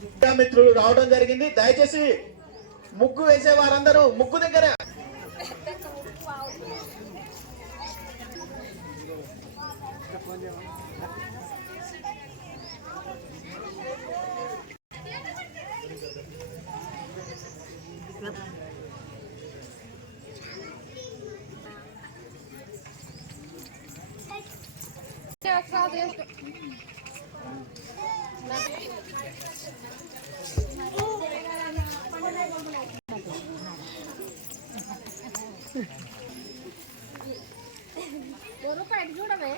మిత్రులు రావడం జరిగింది. దయచేసి ముగ్గు వేసే వారందరూ ముగ్గు దగ్గర. రూపాయలు చూడవే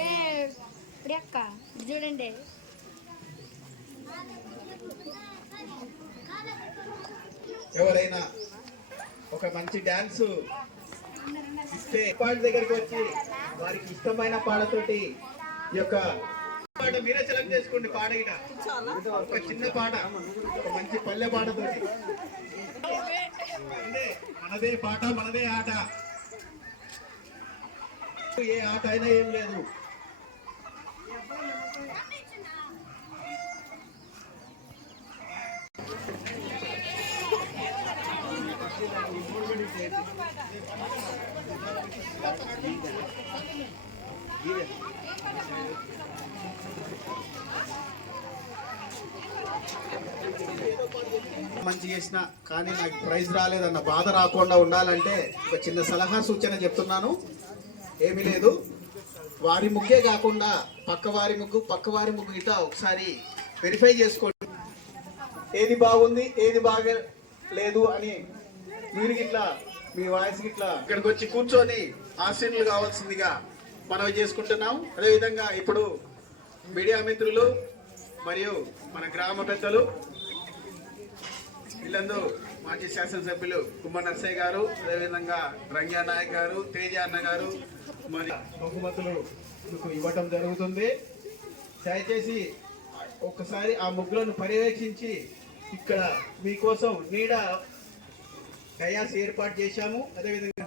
ఏ ప్రియక్క చూడండి. ఎవరైనా ఒక మంచి డాన్స్ ఇస్తే పాట దగ్గరికి వచ్చి వారికి ఇష్టమైన పాటతోటి ఈ యొక్క పాట మీరే సెలెక్ట్ చేసుకోండి పాట గిట. ఒక చిన్న పాట ఒక మంచి పల్లె పాటతోటి. మనదే పాట మనదే ఆట. ఏ ఆట అయినా ఏం లేదు. మంచి చేసిన కానీ నాకు ప్రైజ్ రాలేదన్న బాధ రాకుండా ఉండాలంటే ఒక చిన్న సలహా సూచన చెప్తున్నాను. ఏమీ లేదు. వారి ముగ్గే కాకుండా పక్క వారి ముగ్గు పక్క వారి ముగ్గు ఇట్లా ఒకసారి వెరిఫై చేసుకోండి. ఏది బాగుంది ఏది బాగా లేదు అని మీరు గిట్లా మీ వాయిస్ గిట్లా ఇక్కడికి వచ్చి కూర్చొని ఆశీనులు కావాల్సిందిగా మనవి చేసుకుంటున్నాం. అదేవిధంగా ఇప్పుడు మీడియా మిత్రులు మరియు మన గ్రామ పెద్దలు వీళ్ళందరూ మాజీ శాసనసభ్యులు కుమ్మ నర్సయ్య గారు అదేవిధంగా రంగా నాయక్ గారు తేజ అన్న గారు మరి బహుమతులు మీకు ఇవ్వటం జరుగుతుంది. దయచేసి ఒక్కసారి ఆ ముగ్గులను పర్యవేక్షించి ఇక్కడ మీకోసం నీడ కయాస్ ఏర్పాటు చేశాము. అదేవిధంగా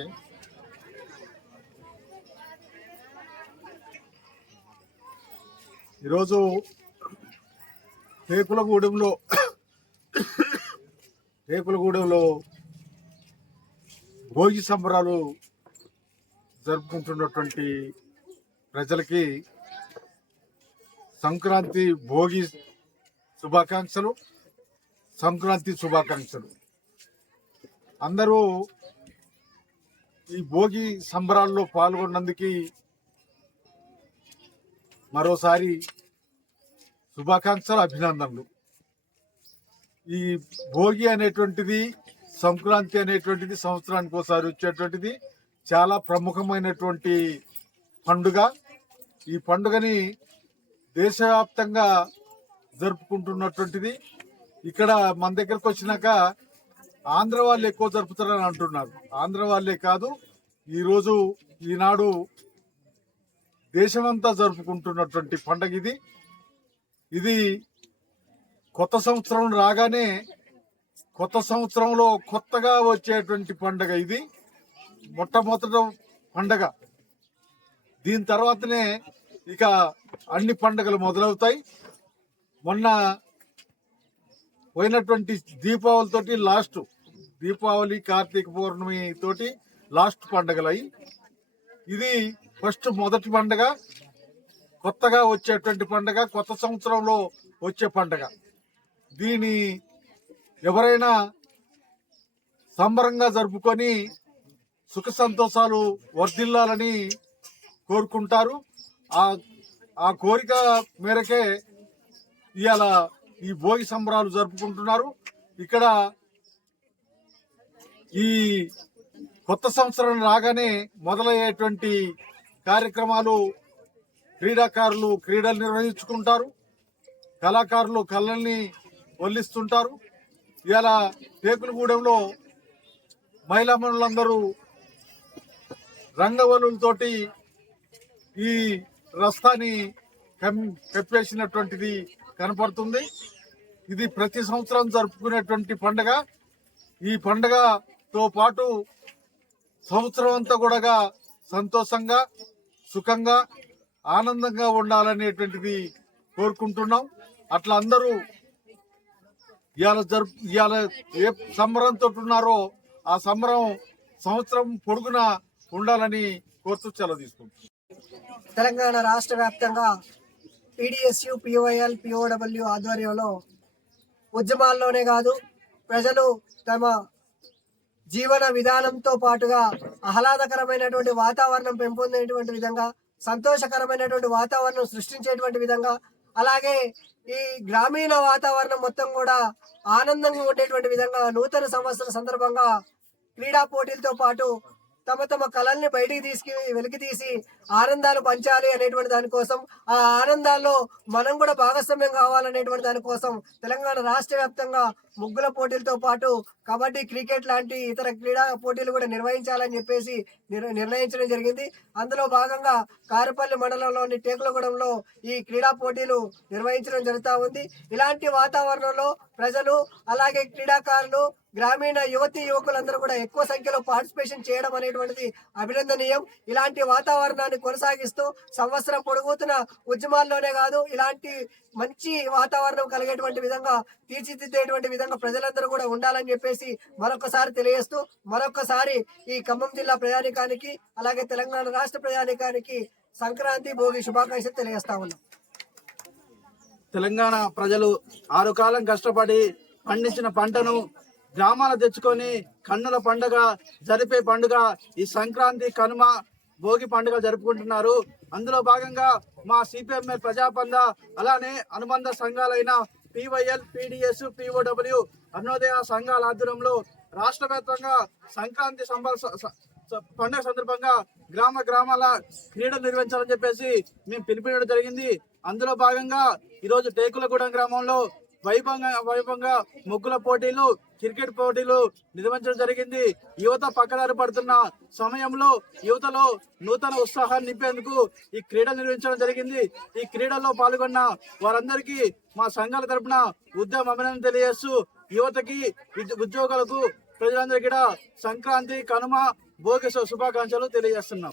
ఓకే. ఈరోజు రేకులగూడెంలో రేకులగూడెంలో భోగి సంబరాలు జరుపుకుంటున్నటువంటి ప్రజలకి సంక్రాంతి భోగి శుభాకాంక్షలు సంక్రాంతి శుభాకాంక్షలు. అందరూ ఈ భోగి సంబరాల్లో పాల్గొన్నందుకు మరోసారి శుభాకాంక్షలు అభినందనలు. ఈ భోగి అనేటువంటిది సంక్రాంతి అనేటువంటిది సంవత్సరానికి ఒకసారి వచ్చేటువంటిది చాలా ప్రముఖమైనటువంటి పండుగ. ఈ పండుగని దేశవ్యాప్తంగా జరుపుకుంటున్నటువంటిది. ఇక్కడ మన దగ్గరకు వచ్చినాక ఆంధ్ర వాళ్ళు ఎక్కువ జరుపుతారని అంటున్నారు. ఆంధ్ర వాళ్ళే కాదు ఈరోజు ఈనాడు దేశమంతా జరుపుకుంటున్నటువంటి పండగ ఇది. ఇది కొత్త సంవత్సరం రాగానే కొత్త సంవత్సరంలో కొత్తగా వచ్చేటువంటి పండగ ఇది. మొట్టమొదటి పండగ. దీని తర్వాతనే ఇక అన్ని పండగలు మొదలవుతాయి. మొన్న పోయినటువంటి దీపావళితోటి లాస్ట్ దీపావళి కార్తీక పౌర్ణమి తోటి లాస్ట్ పండగలు అయి ఇది ఫస్ట్ మొదటి పండగ కొత్తగా వచ్చేటువంటి పండగ కొత్త సంవత్సరంలో వచ్చే పండగ. దీని ఎవరైనా సంబరంగా జరుపుకొని సుఖ సంతోషాలు వర్ధిల్లాలని కోరుకుంటారు. ఆ ఆ కోరిక మేరకే ఇవాళ ఈ భోగి సంబరాలు జరుపుకుంటున్నారు. ఇక్కడ ఈ కొత్త సంవత్సరం రాగానే మొదలయ్యేటువంటి కార్యక్రమాలు క్రీడాకారులు క్రీడలు నిర్వహించుకుంటారు. కళాకారులు కళల్ని వల్లిస్తుంటారు. ఇలా టేకులగూడెంలో మహిళా మనులందరూ రంగవల్లులతోటి ఈ రస్తాని కప్పేసినటువంటిది కనపడుతుంది. ఇది ప్రతి సంవత్సరం జరుపుకునేటువంటి పండగ. ఈ పండగతో పాటు సంవత్సరం అంతా కూడా సంతోషంగా సుఖంగా ఆనందంగా ఉండాలనేటువంటిది కోరుకుంటున్నాం. అట్లా అందరూ ఇవాళ జరుపు ఇవాళ ఏ సంబరంతో ఉన్నారో ఆ సంబరం సంవత్సరం పొడుగున ఉండాలని కోరుతూ సెలవు తీసుకుంటున్నాం. తెలంగాణ రాష్ట్ర వ్యాప్తంగా పీడిఎస్యు పిఓఎల్ పిఓడబ్ల్యూ ఆధ్వర్యంలో ఉద్యమాల్లోనే కాదు ప్రజలు తమ జీవన విధానంతో పాటుగా ఆహ్లాదకరమైనటువంటి వాతావరణం పెంపొందేటువంటి విధంగా సంతోషకరమైనటువంటి వాతావరణం సృష్టించేటువంటి విధంగా అలాగే ఈ గ్రామీణ వాతావరణం మొత్తం కూడా ఆనందంగా ఉండేటువంటి విధంగా నూతన సంవత్సర సందర్భంగా క్రీడా పోటీలతో పాటు తమ తమ కళల్ని బయటికి తీసుకు వెలికి తీసి ఆనందాలు పంచాలి అనేటువంటి దానికోసం ఆ ఆనందాల్లో మనం కూడా భాగస్వామ్యం కావాలనేటువంటి దానికోసం తెలంగాణ రాష్ట్ర వ్యాప్తంగా ముగ్గుల పోటీలతో పాటు కబడ్డీ క్రికెట్ లాంటి ఇతర క్రీడా పోటీలు కూడా నిర్వహించాలని చెప్పేసి నిర్- నిర్ణయించడం జరిగింది. అందులో భాగంగా కారపల్లి మండలంలోని టేకులగూడెంలో ఈ క్రీడా పోటీలు నిర్వహించడం జరుగుతూ ఉంది. ఇలాంటి వాతావరణంలో ప్రజలు అలాగే క్రీడాకారులు గ్రామీణ యువతి యువకులందరూ కూడా ఎక్కువ సంఖ్యలో పార్టిసిపేషన్ చేయడం అనేటువంటిది అభినందనీయం. ఇలాంటి వాతావరణాన్ని కొనసాగిస్తూ సంవత్సరం పొడుగుతున్న ఉద్యమాల్లోనే కాదు ఇలాంటి మంచి వాతావరణం కలిగేటువంటి విధంగా తీర్చిదిద్దేటువంటి విధంగా ప్రజలందరూ కూడా ఉండాలని చెప్పేసి మరొకసారి తెలియజేస్తూ మరొకసారి ఈ ఖమ్మం జిల్లా ప్రయాణికానికి అలాగే తెలంగాణ రాష్ట్ర ప్రయాణికానికి సంక్రాంతి భోగి శుభాకాంక్షలు తెలియజేస్తా ఉన్నాం. తెలంగాణ ప్రజలు ఆరు కాలం కష్టపడి పండించిన పంటను గ్రామాల తెచ్చుకొని కన్నుల పండుగ జరిపే పండుగ ఈ సంక్రాంతి కనుమ భోగి పండుగ జరుపుకుంటున్నారు. అందులో భాగంగా మా సిపిఎంఎల్ ప్రజాపంద అలానే అనుబంధ సంఘాలైన పివైఎల్ పిడిఎస్ పిఓడబ్ల్యూ అరుణోదయ సంఘాల ఆధ్వర్యంలో రాష్ట్ర వ్యాప్తంగా సంక్రాంతి సంబర పండుగ సందర్భంగా గ్రామ గ్రామాల క్రీడలు నిర్వహించాలని చెప్పేసి మేము పిలిపించడం జరిగింది. అందులో భాగంగా ఈరోజు టేకులగూడెం గ్రామంలో వైభవంగా వైభవంగా ముగ్గుల పోటీలు క్రికెట్ పోటీలు నిర్వహించడం జరిగింది. యువత పక్కదారి పడుతున్న సమయంలో యువతలో నూతన ఉత్సాహాన్ని నింపేందుకు ఈ క్రీడలు నిర్వహించడం జరిగింది. ఈ క్రీడల్లో పాల్గొన్న వారందరికీ మా సంఘాల తరపున ఉద్యమ అభినందన తెలియజేస్తూ యువతకి విద్య- ఉద్యోగులకు ప్రజలందరికీ కూడా సంక్రాంతి కనుమ భోగి శుభాకాంక్షలు తెలియజేస్తున్నాం.